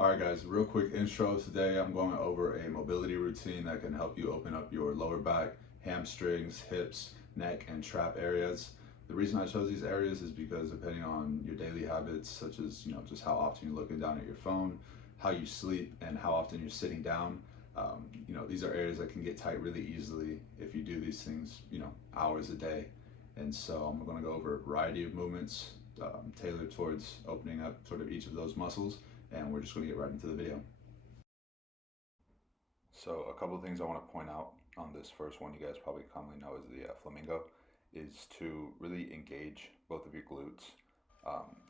All right, guys, real quick intro. Today I'm going over a mobility routine that can help you open up your lower back, hamstrings, hips, neck, and trap areas. The reason I chose these areas is because depending on your daily habits, such as just how often you're looking down at your phone, how you sleep, and how often you're sitting down, these are areas that can get tight really easily if you do these things, hours a day. And so I'm going to go over a variety of movements tailored towards opening up sort of each of those muscles, and we're just going to get right into the video. So a couple of things I want to point out on this first one, you guys probably commonly know is the Flamingo, is to really engage both of your glutes.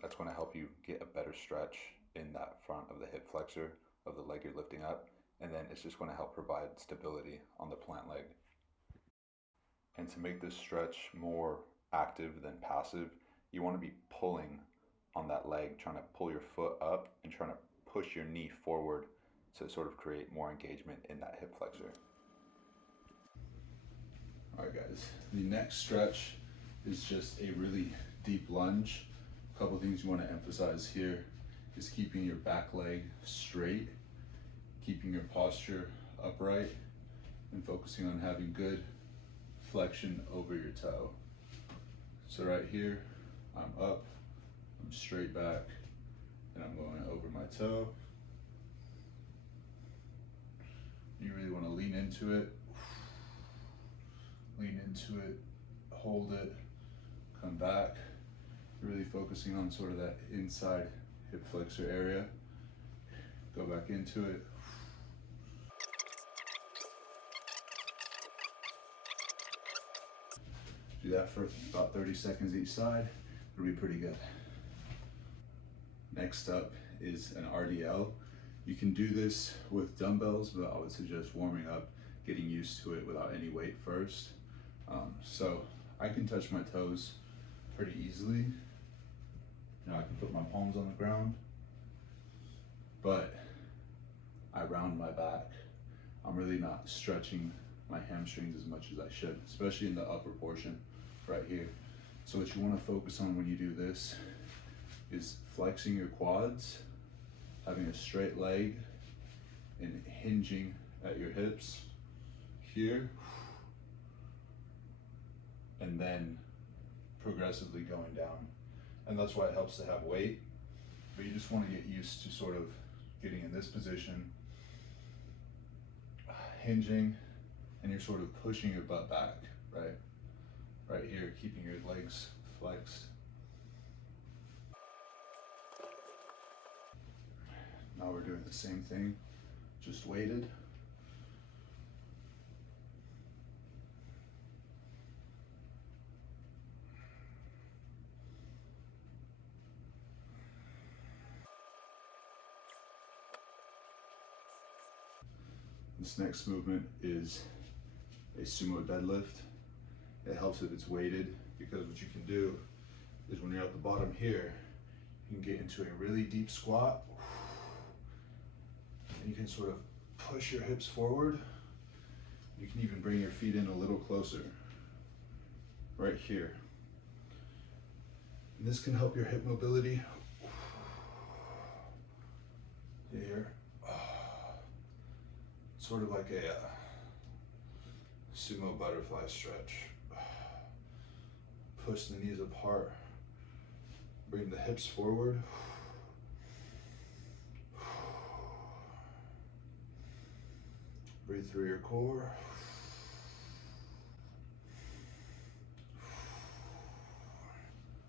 That's going to help you get a better stretch in that front of the hip flexor of the leg you're lifting up, and then it's just going to help provide stability on the plant leg. And to make this stretch more active than passive, you want to be pulling on that leg, trying to pull your foot up and trying to push your knee forward to sort of create more engagement in that hip flexor. All right, guys, the next stretch is just a really deep lunge. A couple things you want to emphasize here is keeping your back leg straight, keeping your posture upright, and focusing on having good flexion over your toe. So right here, I'm up, I'm straight back, and I'm going over my toe. You really want to lean into it, hold it, come back. Really focusing on sort of that inside hip flexor area. Go back into it. Do that for about 30 seconds each side. It'll be pretty good. Next up is an RDL. You can do this with dumbbells, but I would suggest warming up, getting used to it without any weight first. So I can touch my toes pretty easily. I can put my palms on the ground, but I round my back. I'm really not stretching my hamstrings as much as I should, especially in the upper portion right here. So what you want to focus on when you do this is flexing your quads, having a straight leg, and hinging at your hips here, and then progressively going down. And that's why it helps to have weight, but you just want to get used to sort of getting in this position, hinging, and you're sort of pushing your butt back, right? Right here, keeping your legs flexed. Now we're doing the same thing, just weighted. This next movement is a sumo deadlift. It helps if it's weighted, because what you can do is when you're at the bottom here, you can get into a really deep squat, and you can sort of push your hips forward. You can even bring your feet in a little closer, right here. And this can help your hip mobility. Here. Sort of like a sumo butterfly stretch. Push the knees apart, bring the hips forward. Breathe through your core.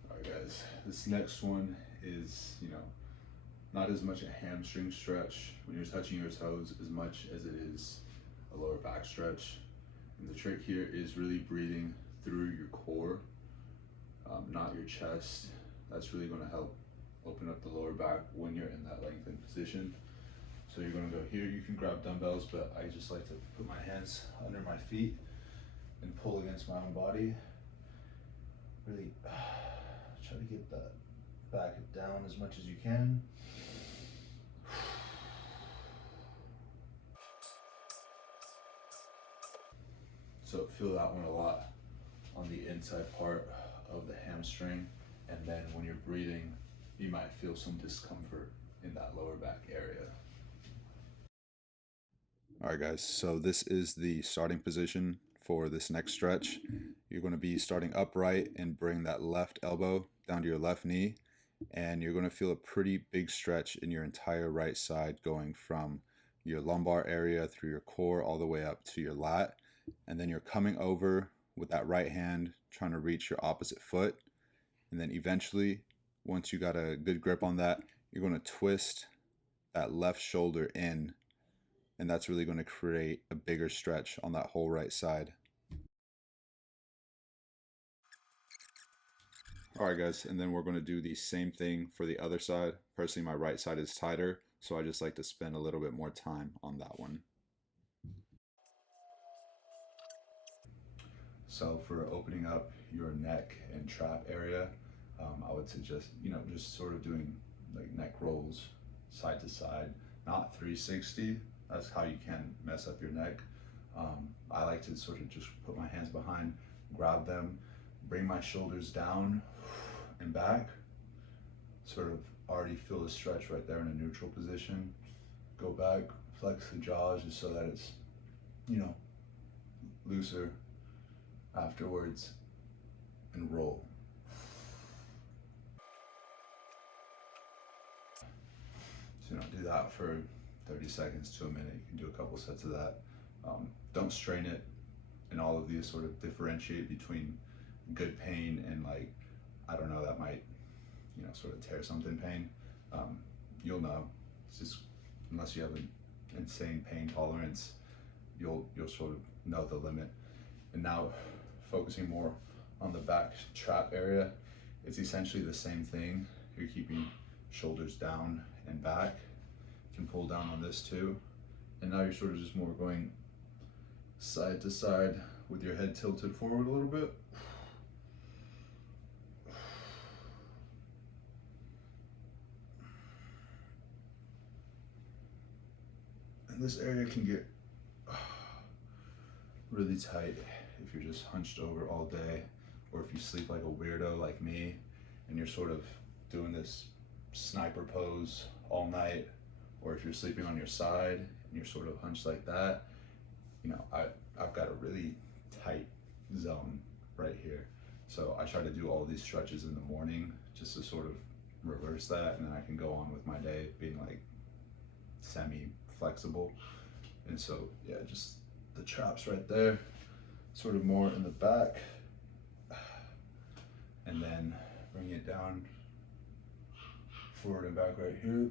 All right, guys, this next one is, not as much a hamstring stretch when you're touching your toes as much as it is a lower back stretch. And the trick here is really breathing through your core, not your chest. That's really going to help open up the lower back when you're in that lengthened position. So you're going to go here. You can grab dumbbells, but I just like to put my hands under my feet and pull against my own body. Really try to get that back down as much as you can. So feel that one a lot on the inside part of the hamstring, and then when you're breathing, you might feel some discomfort in that lower back area. All right, guys, so this is the starting position for this next stretch. You're going to be starting upright and bring that left elbow down to your left knee, and you're going to feel a pretty big stretch in your entire right side going from your lumbar area through your core all the way up to your lat. And then you're coming over with that right hand, trying to reach your opposite foot. And then eventually, once you got a good grip on that, you're going to twist that left shoulder in, and that's really going to create a bigger stretch on that whole right side. All right, guys, and then we're going to do the same thing for the other side. Personally, my right side is tighter, so I just like to spend a little bit more time on that one. So for opening up your neck and trap area, I would suggest, just sort of doing like neck rolls side to side, not 360. That's how you can mess up your neck. I like to sort of just put my hands behind, grab them, bring my shoulders down and back, sort of already feel the stretch right there in a neutral position. Go back, flex the jaws just so that it's, looser afterwards, and roll. So, do that for 30 seconds to a minute. You can do a couple sets of that. Don't strain it, and all of these sort of differentiate between good pain and like, I don't know, that might, sort of tear something pain. You'll know. It's just, unless you have an insane pain tolerance, you'll sort of know the limit. And now focusing more on the back trap area, it's essentially the same thing. You're keeping shoulders down and back. You can pull down on this too. And now you're sort of just more going side to side with your head tilted forward a little bit. And this area can get really tight if you're just hunched over all day, or if you sleep like a weirdo like me and you're sort of doing this sniper pose all night, or if you're sleeping on your side and you're sort of hunched like that. I've got a really tight zone right here. So I try to do all these stretches in the morning just to sort of reverse that, and then I can go on with my day being like semi-flexible. And so, yeah, just the traps right there, sort of more in the back, and then bring it down forward and back right here.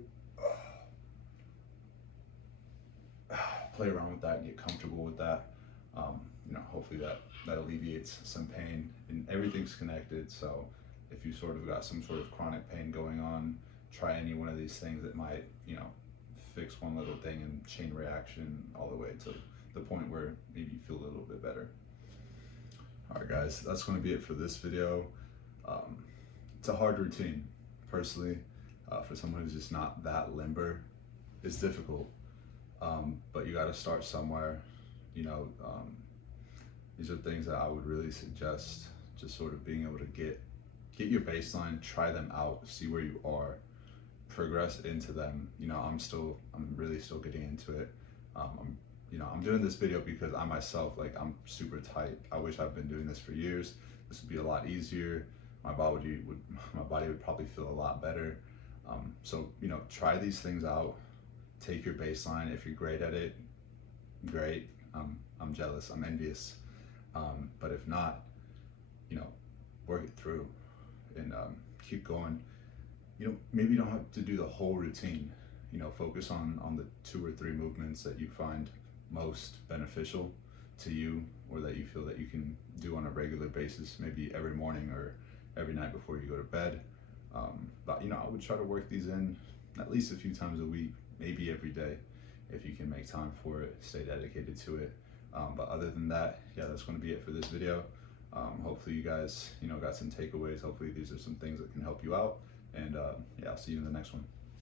Play around with that, get comfortable with that. Hopefully that alleviates some pain, and everything's connected. So if you sort of got some sort of chronic pain going on, try any one of these things that might, fix one little thing and chain reaction all the way to the point where maybe you feel a little bit better. All right, guys, that's going to be it for this video. It's a hard routine, personally, for someone who's just not that limber. It's difficult, but you got to start somewhere. These are things that I would really suggest, just sort of being able to get your baseline, try them out, see where you are, progress into them. I'm really still getting into it. I'm doing this video because I myself, I'm super tight. I wish I've been doing this for years. This would be a lot easier. My body would probably feel a lot better. So try these things out. Take your baseline. If you're great at it, great. I'm jealous. I'm envious. But if not, work it through and keep going. Maybe you don't have to do the whole routine. Focus on the 2 or 3 movements that you find most beneficial to you, or that you feel that you can do on a regular basis, maybe every morning or every night before you go to bed. But I would try to work these in at least a few times a week, maybe every day, if you can make time for it, stay dedicated to it. But other than that, yeah, that's going to be it for this video. Hopefully you guys, got some takeaways. Hopefully these are some things that can help you out. And yeah, I'll see you in the next one.